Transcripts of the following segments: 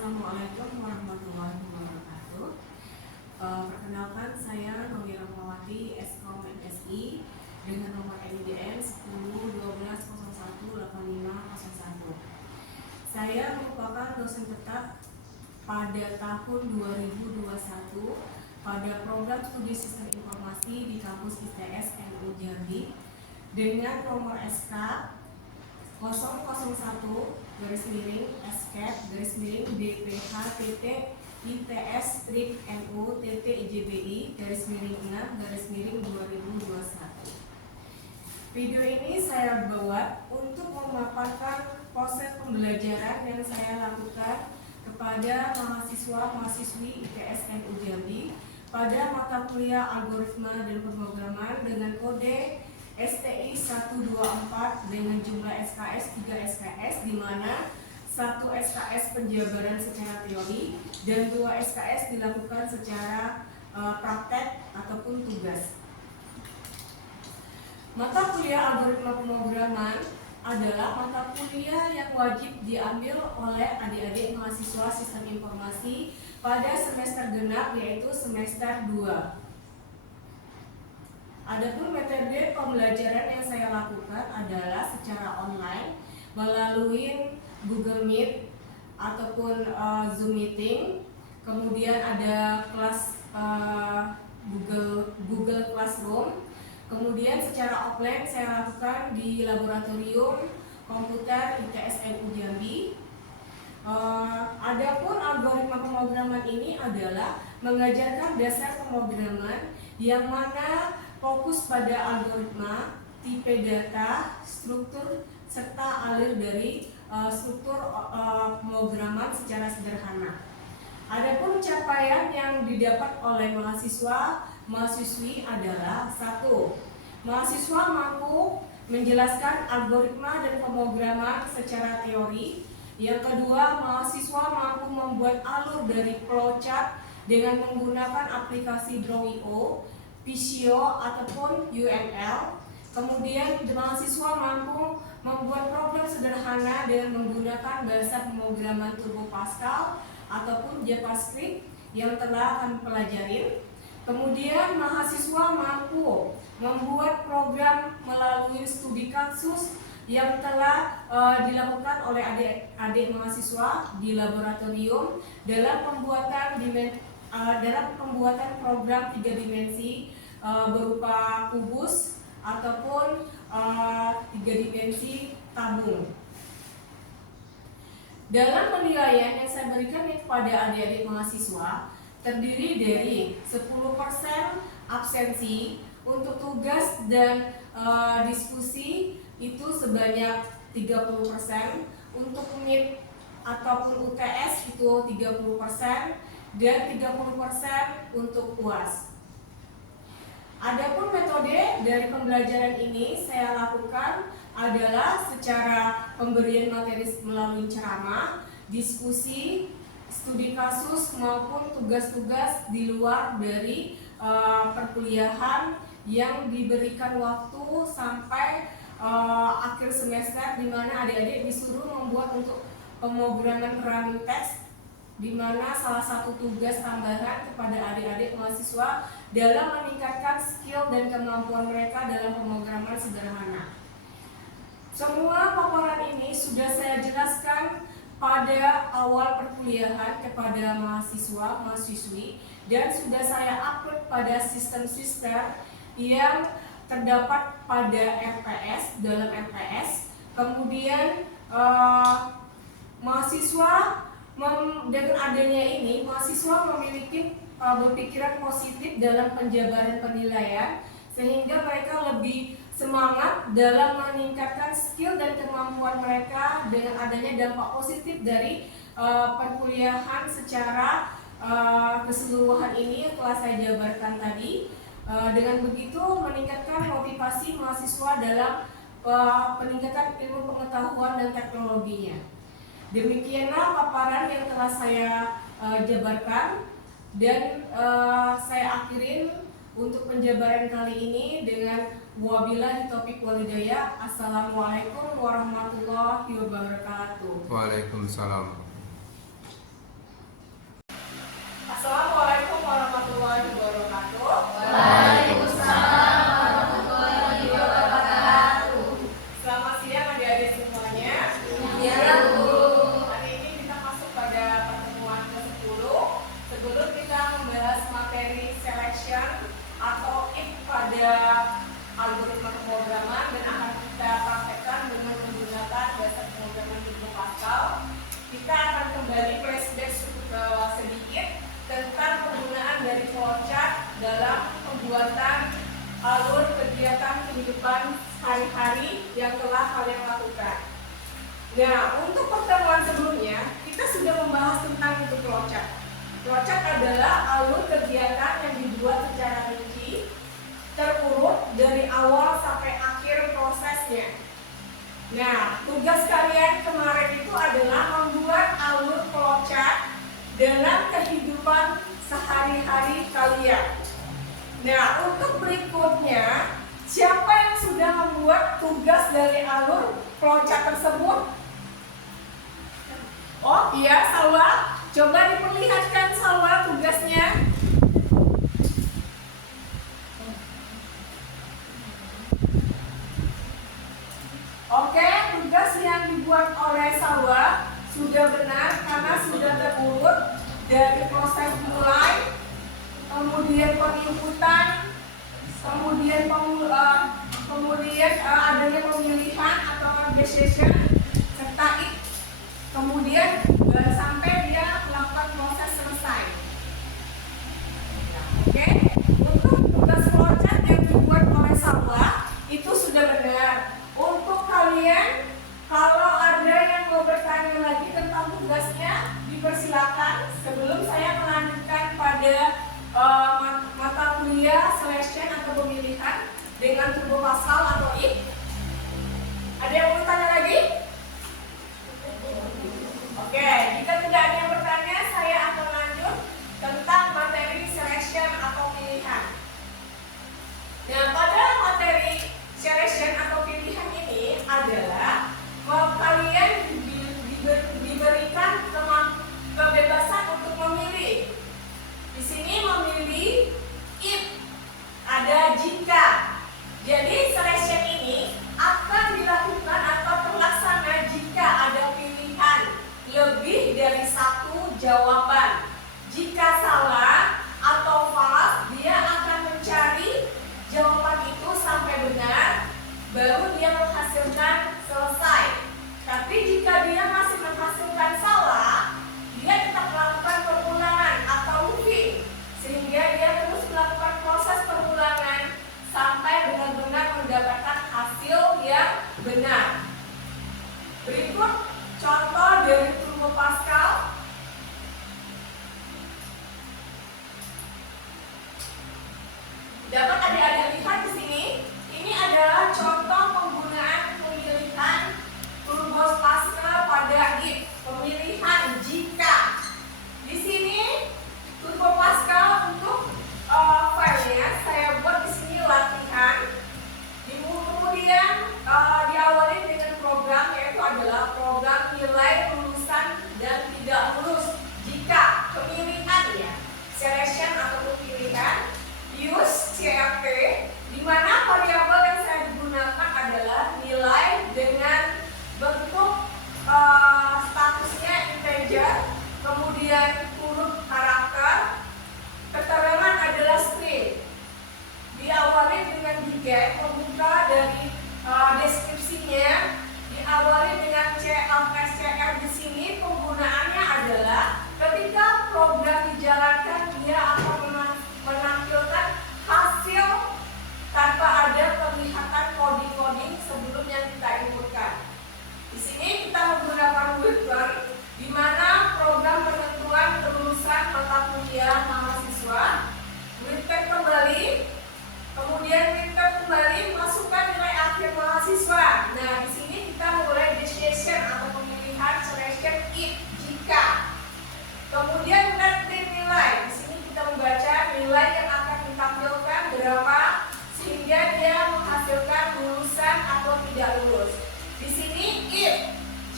Assalamualaikum warahmatullahi wabarakatuh. Perkenalkan, saya Nomi Rahmawati, Eskom MSI dengan nomor NIDN 1012018501. Saya merupakan dosen tetap pada tahun 2021 pada program studi sistem informasi di kampus ITS NU Jambi dengan nomor SK 001-DPH-PT-ITS-NU-IJBI-6-2021. Video ini saya buat untuk memaparkan proses pembelajaran yang saya lakukan kepada mahasiswa-mahasiswi ITS NU Jambi pada mata kuliah algoritma dan pemrograman dengan kode STI 124 dengan jumlah SKS 3 SKS, di mana 1 SKS penjabaran secara teori dan 2 SKS dilakukan secara praktek ataupun tugas. Mata kuliah algoritma pemrograman adalah mata kuliah yang wajib diambil oleh adik-adik mahasiswa sistem informasi pada semester genap, yaitu semester 2. Adapun metode pembelajaran yang saya lakukan adalah secara online melalui Google Meet ataupun Zoom Meeting. Kemudian ada kelas Google Classroom. Kemudian secara offline saya lakukan di laboratorium komputer ITS NU Jambi. Adapun algoritma pemrograman ini adalah mengajarkan dasar pemrograman yang mana fokus pada algoritma, tipe data, struktur, serta alir dari struktur pemrograman secara sederhana. Adapun capaian yang didapat oleh mahasiswa-mahasiswi adalah 1. Mahasiswa mampu menjelaskan algoritma dan pemrograman secara teori. Yang kedua, mahasiswa mampu membuat alur dari flowchart dengan menggunakan aplikasi Draw.io, Visio ataupun UML. Kemudian mahasiswa mampu membuat program sederhana dengan menggunakan bahasa pemrograman Turbo Pascal ataupun JavaScript yang telah kami pelajarin. Kemudian mahasiswa mampu membuat program melalui studi kasus yang telah dilakukan oleh adik-adik mahasiswa di laboratorium dalam pembuatan program 3 dimensi berupa kubus ataupun 3 dimensi tabung. Dalam penilaian yang saya berikan kepada adik-adik mahasiswa terdiri dari 10% absensi, untuk tugas dan diskusi itu sebanyak 30%, untuk unit ataupun UTS itu 30%, dan 30% untuk UAS. Adapun metode dari pembelajaran ini saya lakukan adalah secara pemberian materi melalui ceramah, diskusi, studi kasus maupun tugas-tugas di luar dari perkuliahan yang diberikan waktu sampai akhir semester, di mana adik-adik disuruh membuat untuk pemrograman running text, di mana salah satu tugas tambahan kepada adik-adik mahasiswa dalam meningkatkan skill dan kemampuan mereka dalam pemrograman sederhana. Semua paparan ini sudah saya jelaskan pada awal perkuliahan kepada mahasiswa-mahasiswi dan sudah saya upload pada sistem-sistem yang terdapat pada RPS, dalam RPS. Kemudian mahasiswa dengan adanya ini, mahasiswa memiliki berpikiran positif dalam penjabaran penilaian, sehingga mereka lebih semangat dalam meningkatkan skill dan kemampuan mereka dengan adanya dampak positif dari perkuliahan secara keseluruhan ini yang telah saya jabarkan tadi. Dengan begitu meningkatkan motivasi mahasiswa dalam peningkatan ilmu pengetahuan dan teknologinya. Demikianlah paparan yang telah saya jabarkan, dan saya akhirin untuk penjabaran kali ini dengan wabillahi taufiq walhidayah. Assalamualaikum warahmatullahi wabarakatuh. Waalaikumsalam. kalian lakukan. Nah, untuk pertemuan sebelumnya kita sudah membahas tentang itu flowchart. Flowchart adalah alur kegiatan yang dibuat secara rinci, terurut dari awal sampai akhir prosesnya. Nah, tugas kalian kemarin itu adalah membuat alur flowchart dalam kehidupan sehari-hari kalian. Nah, untuk berikutnya, siapa yang sudah membuat tugas dari alur flowchart tersebut? Oh iya, Salwa. Coba diperlihatkan Salwa tugasnya. Oke, tugas yang dibuat oleh Salwa sudah benar karena sudah terurut dari proses mulai, kemudian penginputan, kemudian adanya pemilihan atau decision, serta kemudian sampai dia melakukan proses selesai. Oke, untuk tugas flowchart yang dibuat oleh Salwa itu sudah benar. Untuk kalian, kalau ada yang mau bertanya lagi tentang tugasnya, dipersilakan sebelum saya melanjutkan pada mata kuliah selection atau pemilihan dengan Turbo Pascal atau if. Ada yang mau bertanya lagi? Oke, jika tidak ada yang bertanya, saya akan lanjut tentang materi selection atau pilihan. Nah, pada materi selection atau pilihan ini adalah kalian diberikan kebebasan untuk memilih. Di sini memilih if, ada jika. Jadi selection ini akan dilakukan atau terlaksana jika ada pilihan lebih dari satu jawaban. Jika salah atau false, dia akan mencari jawaban itu sampai benar, baru dia menghasilkan selesai. Tapi jika dia masih menghasilkan salah, dia tetap melakukan pengulangan atau looping, sehingga dia terus melakukan proses pengulangan sampai benar-benar mendapatkan hasil yang benar. Berikut contoh dari Turbo Pascal. Dapat adik-adik lihat di sini, ini adalah contoh penggunaan pemilihan Turbo Pascal pada if, pemilihan jika. Di sini Turbo Pascal untuk filenya saya buat di sini latihan. Kemudian diawali dengan program, yaitu adalah program nilai lulusan dan tidak lulus. Jika pemilihan ya, selection atau pemilihan, use CAP, di mana variabel yang saya gunakan adalah nilai dengan bentuk statusnya integer, kemudian huruf karakter, keterangan adalah string. Diawali dengan get, membuka dari deskripsinya, diawali dengan CLSCR. Di sini penggunaannya adalah ketika program dijalankan, dia akan menampilkan hasil tanpa ada penglihatan coding sebelum yang kita inputkan. Di sini kita menggunakan Word, di mana program penentuan kelulusan mata kuliah mahasiswa. Return kembali, kemudian return kembali, masukkan nilai akhir mahasiswa. Nah, di sini kita mulai decision atau pemilihan selection if, jika. Kemudian print nilai. Di sini kita membaca nilai yang akan ditampilkan berapa sehingga dia menghasilkan lulusan atau tidak lulus. Di sini if,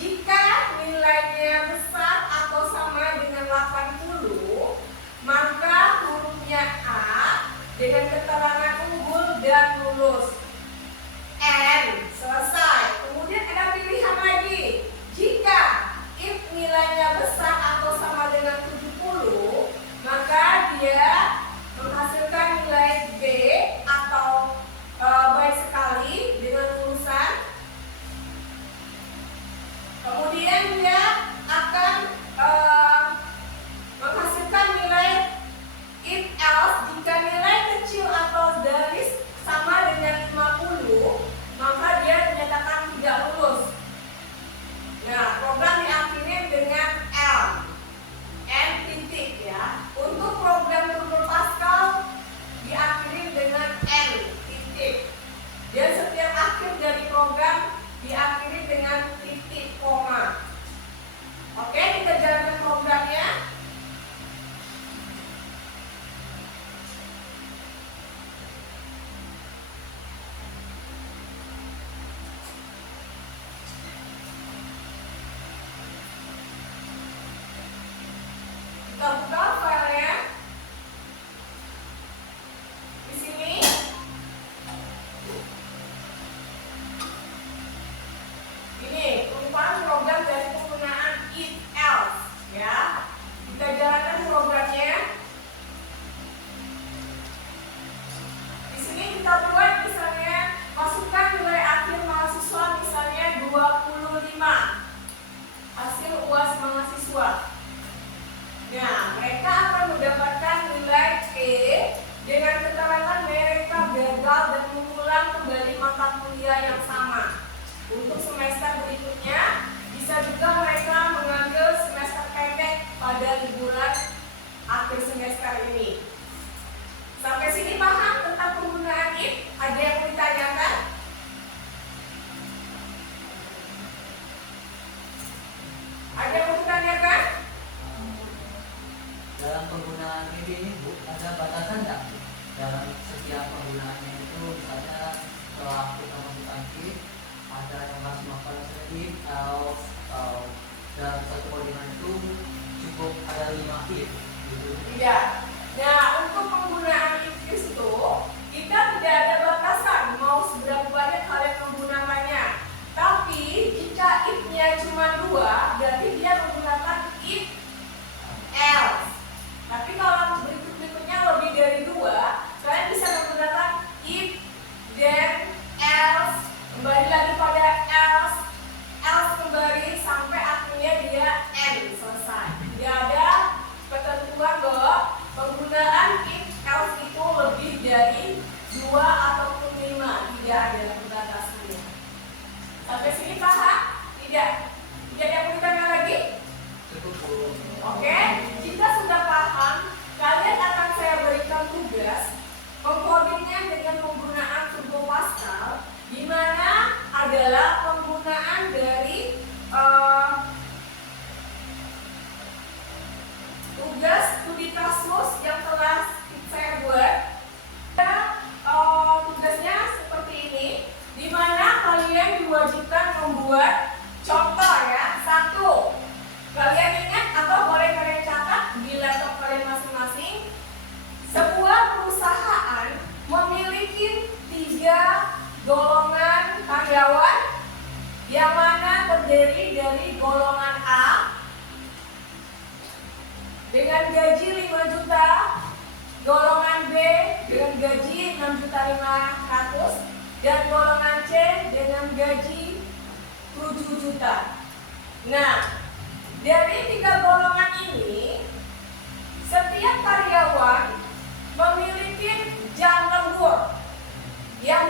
jika nilainya besar atau sama dengan 80, maka hurufnya A dengan keterangan unggul dan lulus. N, selesai. Kemudian ada pilihan lagi. Jika if nilainya besar atau sama dengan 70, maka dia menghasilkan nilai B atau baik sekali dengan lulusan. Kemudian dia akan menghasilkan nilai if else. Jika nilai kecil atau garis sama dengan 50, maka dia dinyatakan tidak lulus. mahasiswa. Nah, mereka akan mendapatkan nilai E dengan keterangan mereka gagal dan mengulang kembali mata kuliah yang sama. Untuk semester berikutnya, bisa juga mereka mengambil semester pendek pada liburan akhir semester ini. Sampai sini paham tentang penggunaan if? Ada yang mau ditanyakan? Ada yang mau ditanyakan? Dalam penggunaan ini Bu, ada batasan nggak dalam setiap penggunaannya itu? Misalnya setelah kita melakukan if, ada yang harus melakukan if atau dalam satu kalimat itu cukup ada 5 if gitu. Tidak. Nah, untuk penggunaan if itu kita tidak ada batasan mau seberapa banyak kalian menggunakannya. Tapi jika if-nya cuma 2, berarti dia menggunakan if else. Tapi kalau berikutnya lebih dari 2, kalian bisa menggunakan if, then, else, kembali lagi pada else kembali sampai akhirnya dia end, selesai. Tidak ada ketentuan bahwa penggunaan if else itu lebih dari 2 ataupun 5, tidak ada batasannya. Sampai sini paham? Tidak? Tidak ada yang mau ditanya lagi? Cukup Bu. Oke, jika sudah paham, kalian akan saya berikan tugas mengkodingnya dengan penggunaan Turbo Pascal, di mana adalah penggunaan dari tugas studi kasus yang telah saya buat. Tugasnya seperti ini, di mana kalian diwajibkan membuat contoh ya. 1, kalian ingat atau boleh kalian catat di laptop kalian masing-masing, sebuah perusahaan memiliki 3 golongan karyawan, yang mana terdiri dari golongan A dengan gaji 5 juta, golongan B dengan gaji 6.500.000, dan golongan C dengan gaji 7 juta. Nah, dari 3 golongan ini, setiap karyawan memiliki jam lembur. Yang